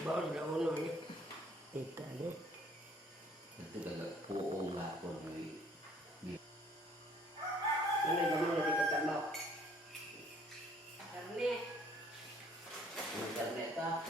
Baru dah ulo ni. Kita ni. Itu kagak puong lah po di. Ini naman na di katambak. Karne. Internet ah.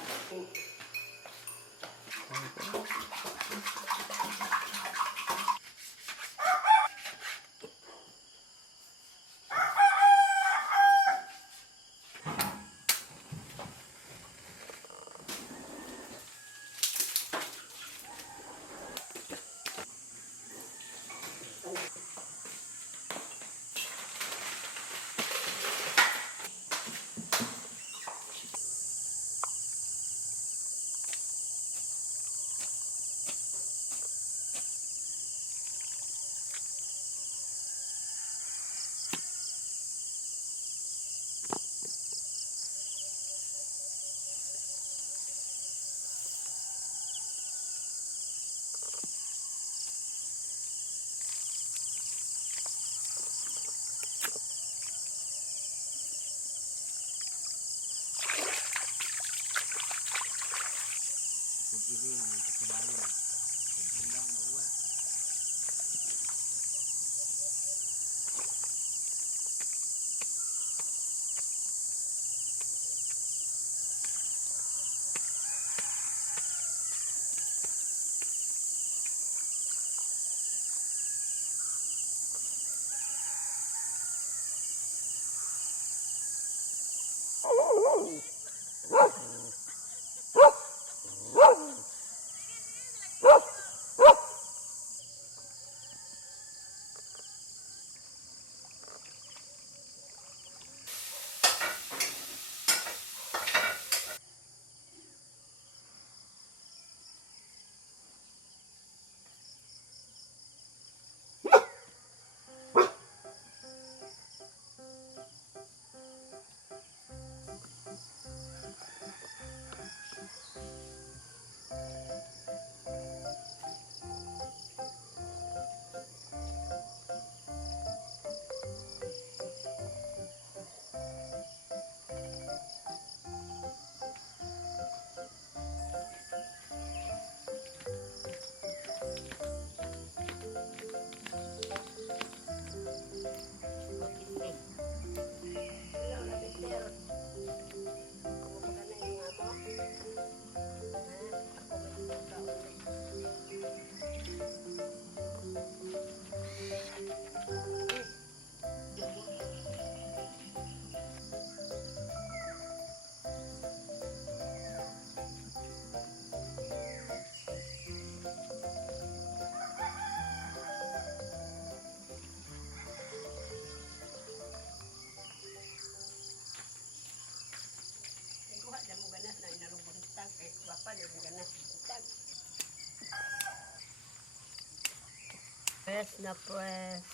na press.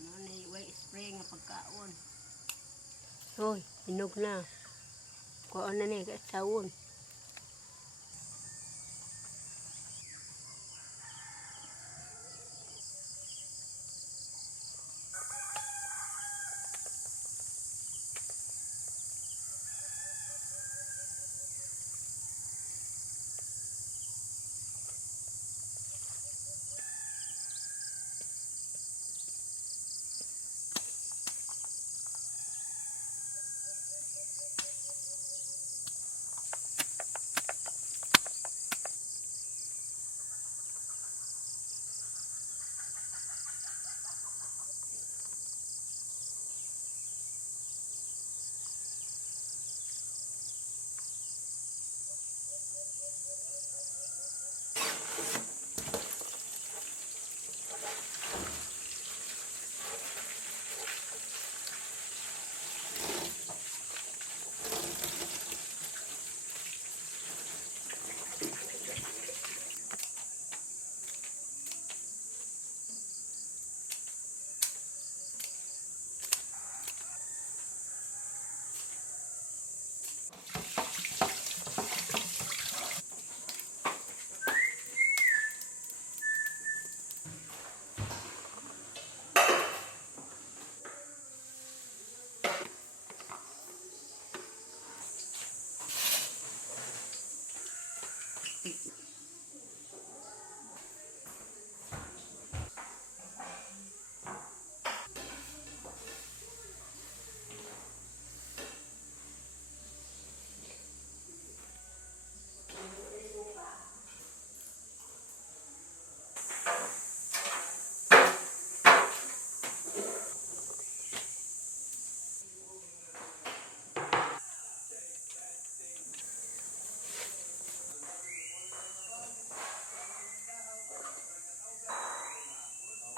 Nani, way spray nga pagkaon. Hoy, hinog na. Kuha na ni, kasawon.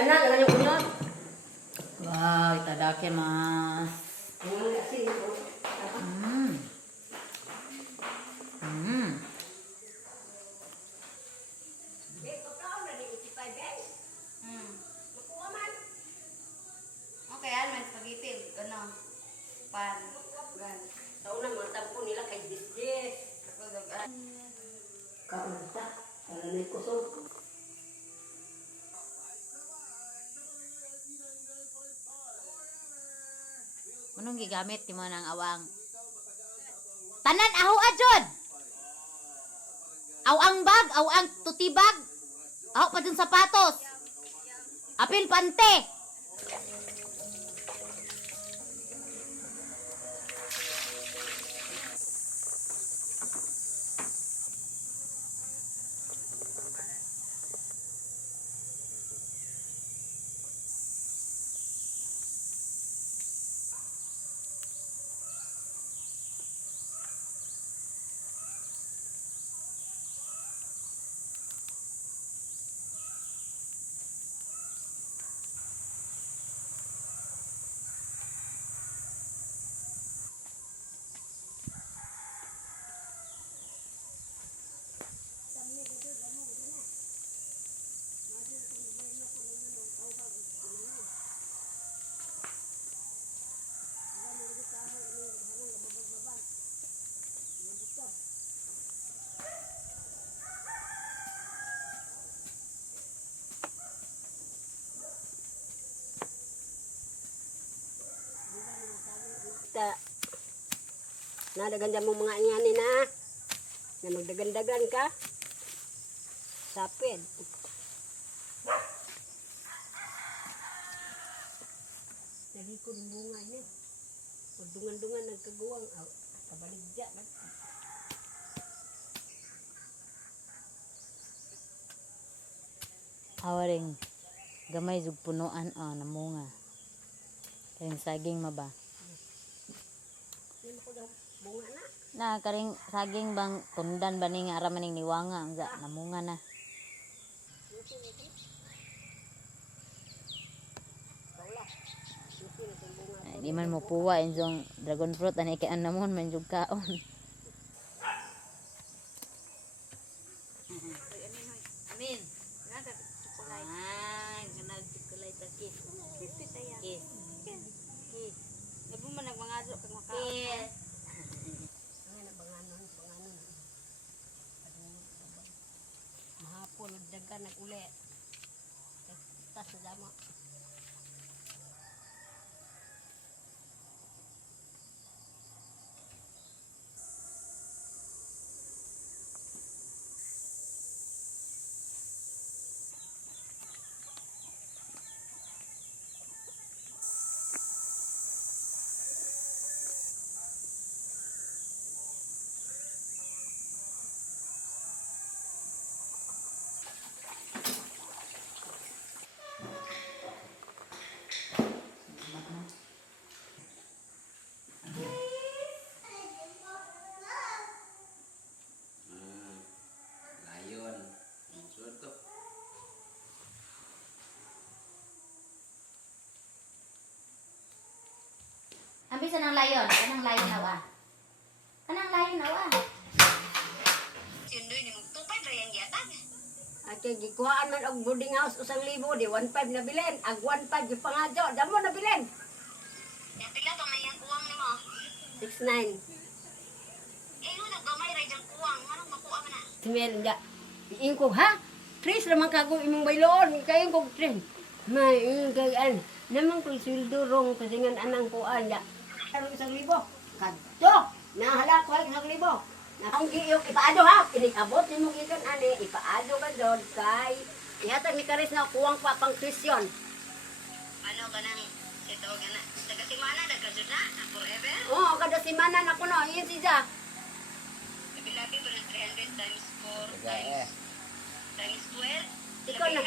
Anak, jangan yung unyot. Wow, itadakimasu. Jangan kasih. Mm. Mm. Okay, yan, may spaghetti. Ano? Pan. Tahu na mga tampo nila kay Jis. Kaunta. Ano na yung kusog. Anong gigamit ti mo ng awang? Tanan aho adjod. Awang bag, awang tutibag. Aho pa dun sapatos. Apil pante. Ta. Nadagan dyan mo mga inyanin na. Na magdagandagan ka. Sapid. Lagi ko ng bunga niya. Pagdungan-dungan nagkaguwang. Kabaligya. Awaring gamay jug punuan namunga. Karing saging maba. Hindi ko daw bunga na. Na karing saging bang kundan ba ning ara maning niwanga unsa namunga na. Ay, di man mo puwa injong dragon fruit ani kay namon man jug kaon. uli. Tas na damo. Layon. Suot to. Ambisa ng layon. Kanang layon na wa. Kanang layon na wa. Sindoy ni magtupay ba yung giatag? Ate, gikuhaan man og boarding house usang libo, di 1.5 na bilin. Ag 1.5 yung pangadyo, damo na bilin. Ya pila to may yang kuwang nimo. 6.9. Eh no naggamay ra jang kuwang, manong makuha man na. Timel, nga. Iing ko, ha? Tris naman kago imong bayloon. Kayong kong tris. May, kayaan. Naman ko sweldo rong kasingan anang kuan, ya. Pero isang libo. Kadto! Nahala ko ay isang libo. Ang giyok, ipaado ha. Inikabot ni mong ikan, ani. Ipaado ka doon kay... Ihatag ni Karis na kuwang pa pang Christian. Ano ka nang ito ka na. Taga simana nagkasud na forever. Oo, kada simana na ko no. Iyon si Za. Labi ba ng 300 times 4 Tiga times 12? Ikaw na.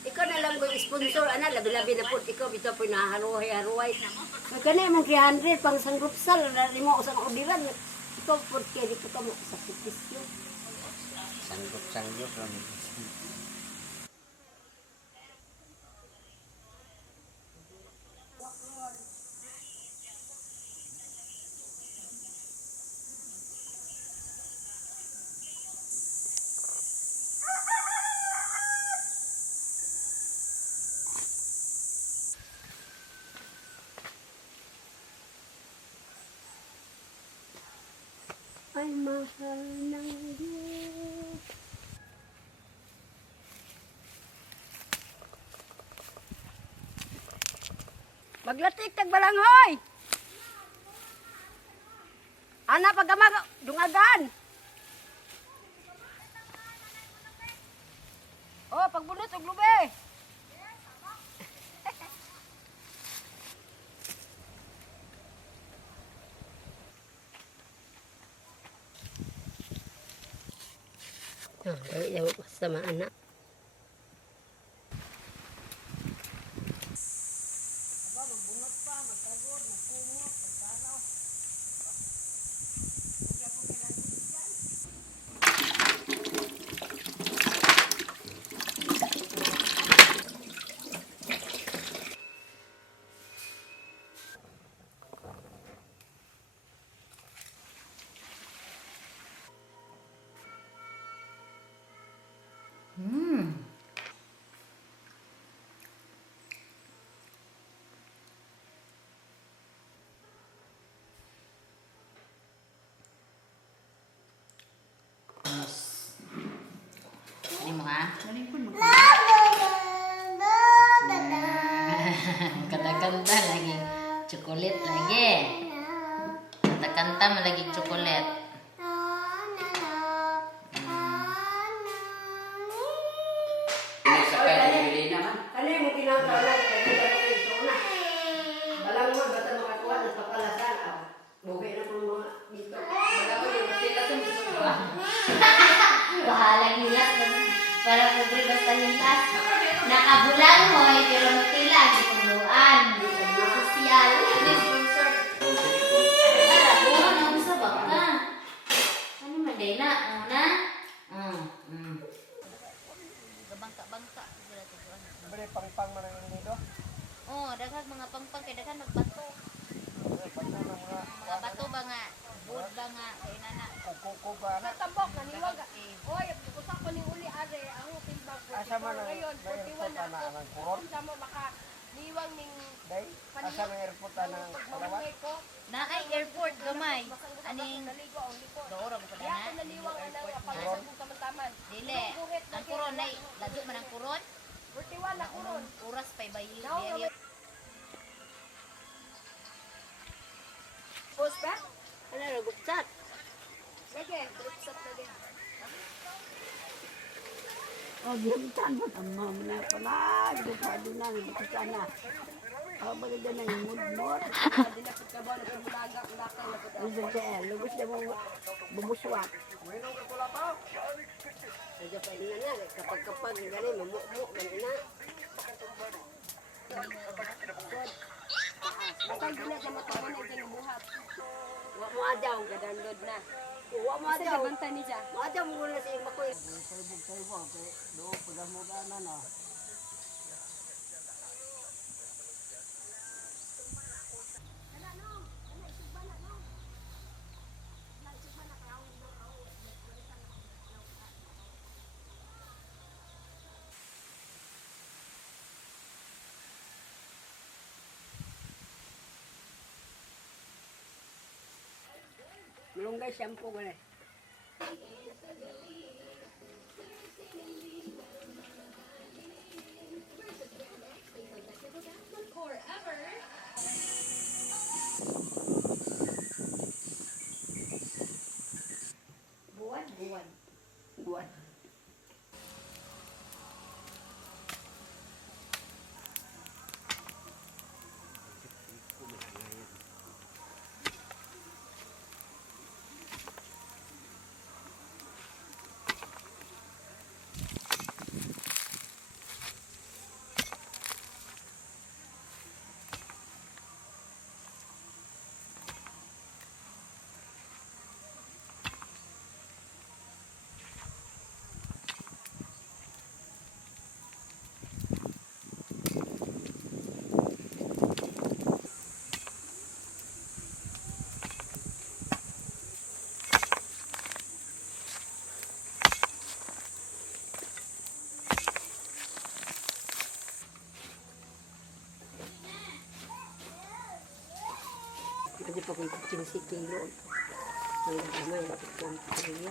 Ikaw na lang ko sponsor, ana, labi-labi na po. Ikaw, bito po naharuhay-haruhay. Magkana yung 300 pang sang grupsal, nari mo usang orderan. Ikaw po, kaya dito ka mo sa kitisyo. Sanggup lang. Ay, mahal ng Diyos. Maglatik, tagbalanghoy! Ana, pagamag, dungagan! Oh, pagbunot, og lube! Ay, sama anak. Ini mo ha? Kanta-kanta lagi chocolate lagi. Kanta-kanta mo lagi chocolate. Sakay na bibili naman. Ano yung kinakalan? Balang mo, bata makakuha ng papalasan. Bukay na kung mga dito. Balang mo, matila kung gusto ko. Bahala gilas para pobre basta lintas. Nakabulang mo pero matila di puluan. Sosyal. Ano sa baka? Ano madela? Una? Bangka-bangka. Bari pang-pang man ang dito. Oh, daghang mga pangpang kay daghan magbato. Mga bato ba nga? Wood ba nga? Kay nana. Kuko ba na? Tambok naniwag. Oy, kusa ko ni uli are ang pilbag. Asa man ang ngayon, 41 na ako. ang kuron? Sa mo maka Niwang ning Day, asa may airport ng Kalawat? Na ay airport gamay. Aning naligo ang likod. doora mo pa Ya na. ko naliwang anang pangasag kong taman-taman. Dili. Ang kuron nay, lado man ang kuron. 41 na kuron. Oras pa bayi. Post ba? Ano na gupsat? Sige, tripsat na din. Oh, gimtan mo tama mo na pala. Gupado na, gupsat na. Oh, bagay na yung mudmod. Dinapit ka ba ng bulaga, ulakang lapot. Lugos na lugos na mo bumuswak. Medyo pa ina na, kapag gani, mamukmo, gani na. Bakal din na sa matuman ay ginubuhat. Wa mo adaw. Gadandod na. Wa mo Sa adaw. bantay ni Jack. Mo adaw mo na sa iyong bakoy. Taybog, do pala mo na na. Malunggay shampoo gani. Buwan. Buwan. Pwede pa kung 15 kilo. Ang gamay, ang kilo.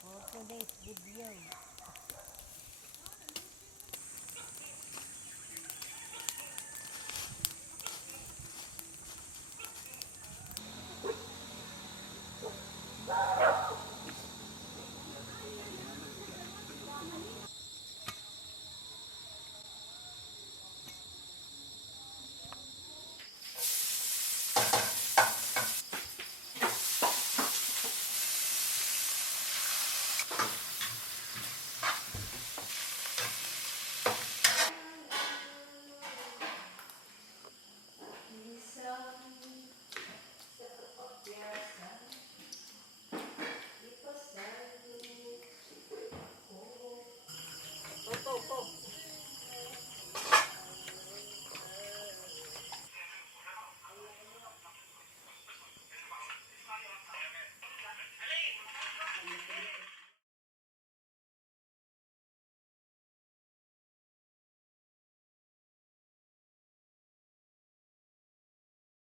For today's video.